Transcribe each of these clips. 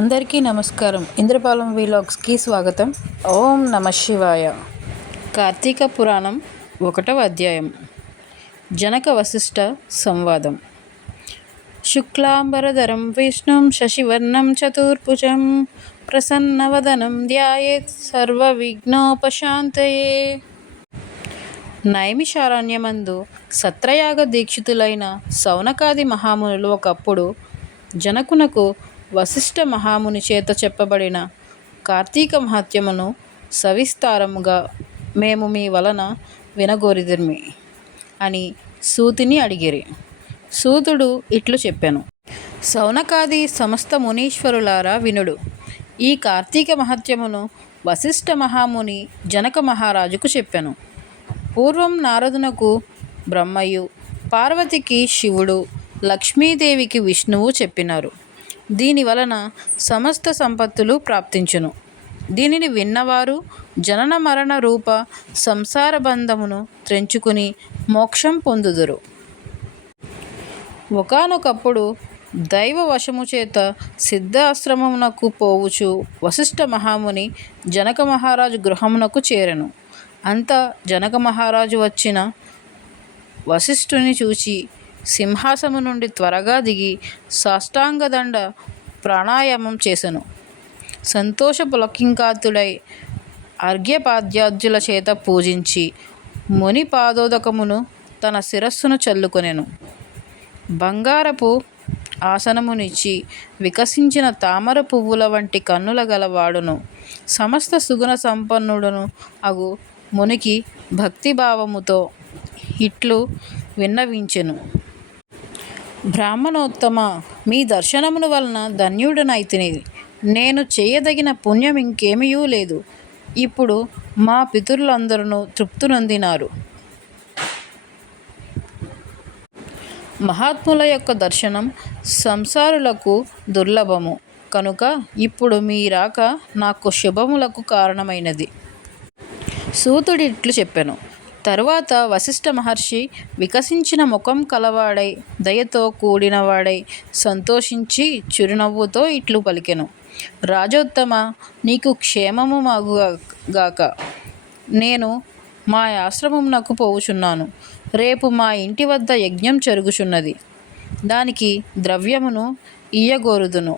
అందరికీ నమస్కారం. ఇంద్రపాలెం వీలాగ్స్కి స్వాగతం. ఓం నమ శివాయ. కార్తీక పురాణం 1వ అధ్యాయం. జనక వశిష్ఠ సంవాదం. శుక్లాంబరధరం విష్ణుం శశివర్ణం చతుర్భుజం ప్రసన్నవదనం ధ్యాయేత్ సర్వవిఘ్నోపశాంతయే. నైమిషారణ్యమందు సత్రయాగ దీక్షితులైన సౌనకాది మహామునులు ఒకప్పుడు జనకునకు వశిష్ఠ మహాముని చేత చెప్పబడిన కార్తీక మహాత్మ్యమును సవిస్తారముగా మేము మీ వలన వినగోరిదిమి అని సూతిని అడిగిరి. సూతుడు ఇట్లు చెప్పెను: సౌనకాది సమస్త మునీశ్వరులారా వినుడు. ఈ కార్తీక మహాత్మ్యమును వశిష్ఠ మహాముని జనక మహారాజుకు చెప్పెను. పూర్వం నారదునకు బ్రహ్మయు, పార్వతికి శివుడు, లక్ష్మీదేవికి విష్ణువు చెప్పినారు. దీని వలన సమస్త సంపత్తులు ప్రాప్తించును. దీనిని విన్నవారు జనన మరణ రూప సంసార బంధమును త్రెంచుకుని మోక్షం పొందుదురు. ఒకానొకప్పుడు దైవ వశము చేత సిద్ధాశ్రమమునకు పోవుచు వశిష్ఠ మహాముని జనక మహారాజు గృహమునకు చేరెను. అంత జనక మహారాజు వచ్చిన వశిష్ఠుని చూచి సింహాసము నుండి త్వరగా దిగి సాష్టాంగదండ ప్రాణాయామం చేసెను. సంతోష పులకింకాతుడై అర్ఘ్యపాద్యార్జుల చేత పూజించి ముని పాదోదకమును తన శిరస్సును చల్లుకొనెను. బంగారపు ఆసనమునిచ్చి వికసించిన తామర పువ్వుల వంటి కన్నుల గలవాడును సమస్త సుగుణ సంపన్నుడును అగు మునికి భక్తిభావముతో ఇట్లు విన్నవించెను: బ్రాహ్మణోత్తమ, మీ దర్శనమును వలన ధన్యుడనైతిని. నేను చేయదగిన పుణ్యం ఇంకేమీయూ లేదు. ఇప్పుడు మా పితరులందరూ తృప్తి నొందినారు. మహాత్ముల యొక్క దర్శనం సంసారులకు దుర్లభము కనుక ఇప్పుడు మీ రాక నాకు శుభములకు కారణమైనది. సూతుడు ఇట్లు చెప్పెను. తరువాత వశిష్ఠ మహర్షి వికసించిన ముఖం కలవాడై దయతో కూడినవాడై సంతోషించి చిరునవ్వుతో ఇట్లు పలికెను: రాజోత్తమ, నీకు క్షేమము మాగుగాక. నేను మా ఆశ్రమమునకు పోవుచున్నాను. రేపు మా ఇంటి వద్ద యజ్ఞం జరుగుచున్నది. దానికి ద్రవ్యమును ఇయ్యగోరుదును.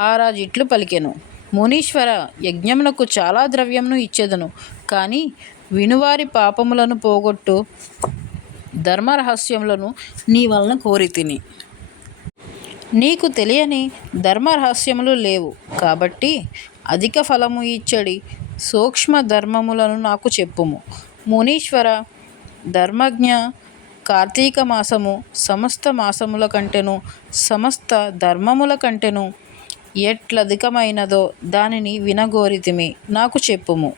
ఆ రాజు ఇట్లు పలికెను: మునీశ్వర, యజ్ఞమునకు చాలా ద్రవ్యమును ఇచ్చెదను. కానీ వినువారి పాపములను పోగొట్టు ధర్మరహస్యములను నీ వలన కోరితిని. నీకు తెలియని ధర్మరహస్యములు లేవు కాబట్టి అధిక ఫలము ఇచ్చడి సూక్ష్మ ధర్మములను నాకు చెప్పుము. మునీశ్వర, ధర్మజ్ఞ, కార్తీక మాసము సమస్త మాసముల కంటెను సమస్త ధర్మముల కంటెను ఎట్లధికమైనదో దానిని వినగోరితిమి. నాకు చెప్పుము.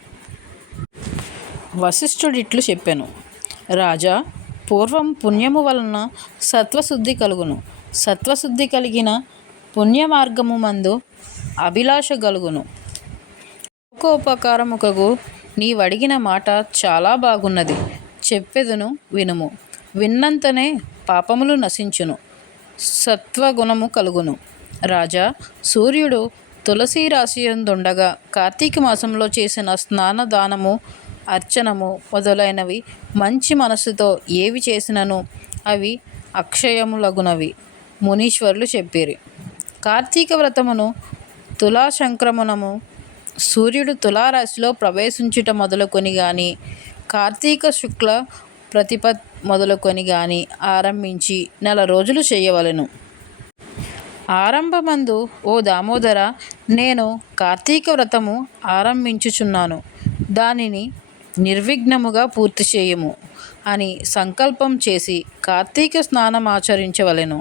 వశిష్ఠుడిట్లు చెప్పెను: రాజా, పూర్వం పుణ్యము వలన సత్వశుద్ధి కలుగును. సత్వశుద్ధి కలిగిన పుణ్య మార్గము మందు అభిలాష కలుగును. లోకోపకారముకగు నీవడిగిన మాట చాలా బాగున్నది. చెప్పెదను వినుము. విన్నంతనే పాపములు నశించును, సత్వగుణము కలుగును. రాజా, సూర్యుడు తులసి రాశియందుండగా కార్తీక మాసంలో చేసిన స్నాన దానము అర్చనము మొదలైనవి మంచి మనస్సుతో ఏవి చేసినను అవి అక్షయములగునవి మునీశ్వరులు చెప్పిరి. కార్తీక వ్రతమును తులాసంక్రమణము సూర్యుడు తులారాశిలో ప్రవేశించుట మొదలుకొని గాని కార్తీక శుక్ల ప్రతిపద్ మొదలుకొని గాని ఆరంభించి 4 రోజులు చేయవలెను. ఆరంభమందు ఓ దామోదర, నేను కార్తీక వ్రతము ఆరంభించుచున్నాను. దానిని నిర్విఘ్నముగా పూర్తి చేయుము అని సంకల్పం చేసి కార్తీక స్నానమాచరించవలెను.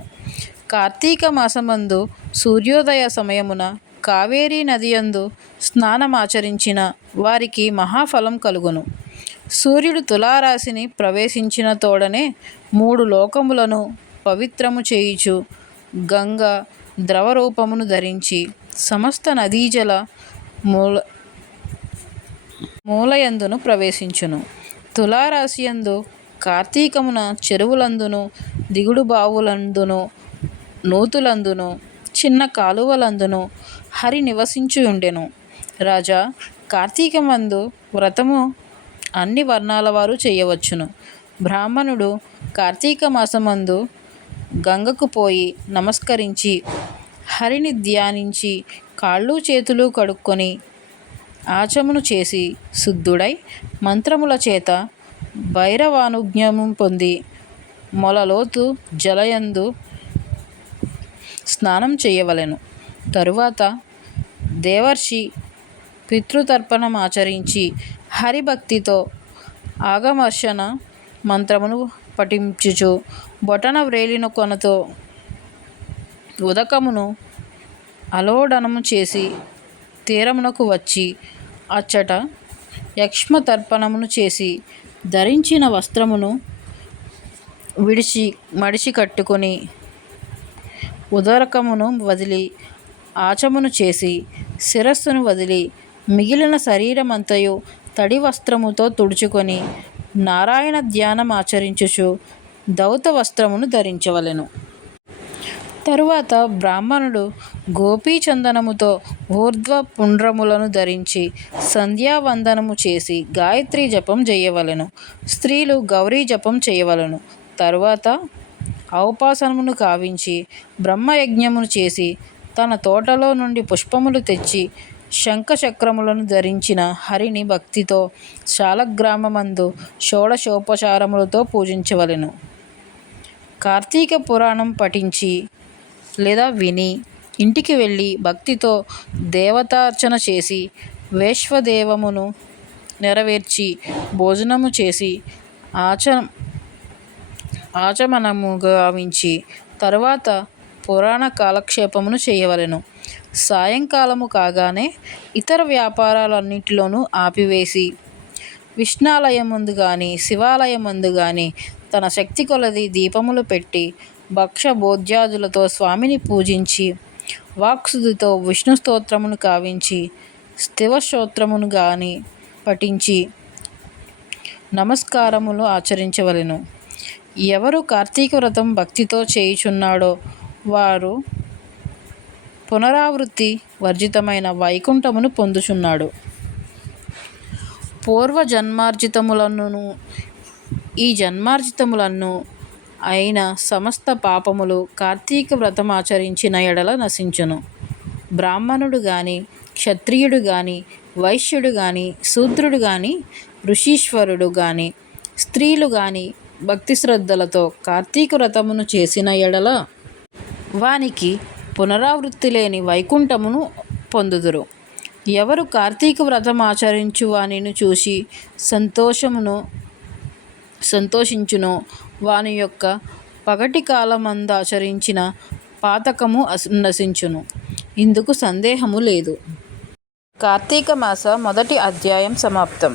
కార్తీక మాసమందు సూర్యోదయ సమయమున కావేరీ నదియందు స్నానమాచరించిన వారికి మహాఫలం కలుగును. సూర్యుడు తులారాశిని ప్రవేశించిన తోడనే 3 లోకములను పవిత్రము చేయుచు గంగ ద్రవరూపమును ధరించి సమస్త నదీజల మూలయందును ప్రవేశించును. తులారాశియందు కార్తీకమున చెరువులందును దిగుడు బావులందును నూతులందును చిన్న కాలువలందును హరి నివసించి ఉండెను. రాజా, కార్తీకమందు వ్రతము అన్ని వర్ణాల వారు చేయవచ్చును. బ్రాహ్మణుడు కార్తీక మాసమందు గంగకు పోయి నమస్కరించి హరిని ధ్యానించి కాళ్ళు చేతులు కడుక్కొని ఆచమను చేసి శుద్ధుడై మంత్రముల చేత భైరవానుజ్ఞము పొంది మొలలోతు జలయందు స్నానం చేయవలెను. తరువాత దేవర్షి పితృతర్పణం ఆచరించి హరిభక్తితో ఆగమర్షణ మంత్రమును పఠించుచు బొటన వ్రేలిన కొనతో ఉదకమును అలోడనము చేసి తీరమునకు వచ్చి అచ్చట యక్ష్మ తర్పణమును చేసి ధరించిన వస్త్రమును మడిచి కట్టుకొని ఉదరకమును వదిలి ఆచమును చేసి శిరస్సును వదిలి మిగిలిన శరీరమంతయు తడి వస్త్రముతో తుడుచుకొని నారాయణ ధ్యానం ఆచరించుచు దౌత వస్త్రమును ధరించవలెను. తరువాత బ్రాహ్మణుడు గోపీచందనముతో ఊర్ధ్వ పుండ్రములను ధరించి సంధ్యావందనము చేసి గాయత్రీ జపం చేయవలెను. స్త్రీలు గౌరీ జపం చేయవలెను. తరువాత ఔపాసనమును కావించి బ్రహ్మయజ్ఞమును చేసి తన తోటలో నుండి పుష్పములు తెచ్చి శంఖచక్రములను ధరించిన హరిని భక్తితో శాలగ్రామమందు షోడశోపచారములతో పూజించవలెను. కార్తీక పురాణం పఠించి లేదా విని ఇంటికి వెళ్ళి భక్తితో దేవతార్చన చేసి వైశ్వదేవమును నెరవేర్చి భోజనము చేసి ఆచమనము గావించి తరువాత పురాణ కాలక్షేపమును చేయవలెను. సాయంకాలము కాగానే ఇతర వ్యాపారాలన్నిటిలోనూ ఆపివేసి విష్ణాలయమందు గాని శివాలయమందు గాని తన శక్తి కొలది దీపములు పెట్టి భక్ష భోజ్యాదులతో స్వామిని పూజించి వాక్శుద్ధితో విష్ణు స్తోత్రమును కావించి శివస్తోత్రమును గాని పఠించి నమస్కారములు ఆచరించవలెను. ఎవరు కార్తీక వ్రతం భక్తితో చేయుచున్నాడో వారు పునరావృత్తి వర్జితమైన వైకుంఠమును పొందుచున్నాడు. పూర్వజన్మార్జితములను ఈ జన్మార్జితములను అయిన సమస్త పాపములు కార్తీక వ్రతమాచరించిన ఎడల నశించును. బ్రాహ్మణుడు గాని క్షత్రియుడు గాని వైశ్యుడు గాని శూద్రుడు గాని ఋషీశ్వరుడు గాని స్త్రీలు గాని భక్తి శ్రద్ధలతో కార్తీక వ్రతమును చేసిన ఎడల వానికి పునరావృత్తి లేని వైకుంఠమును పొందుదురు. ఎవరు కార్తీక వ్రతం ఆచరించు వానిని చూసి సంతోషించునో వాని యొక్క పగటి కాలమందాచరించిన పాతకము నశించును. ఇందుకు సందేహము లేదు. కార్తీక మాస మొదటి అధ్యాయం సమాప్తం.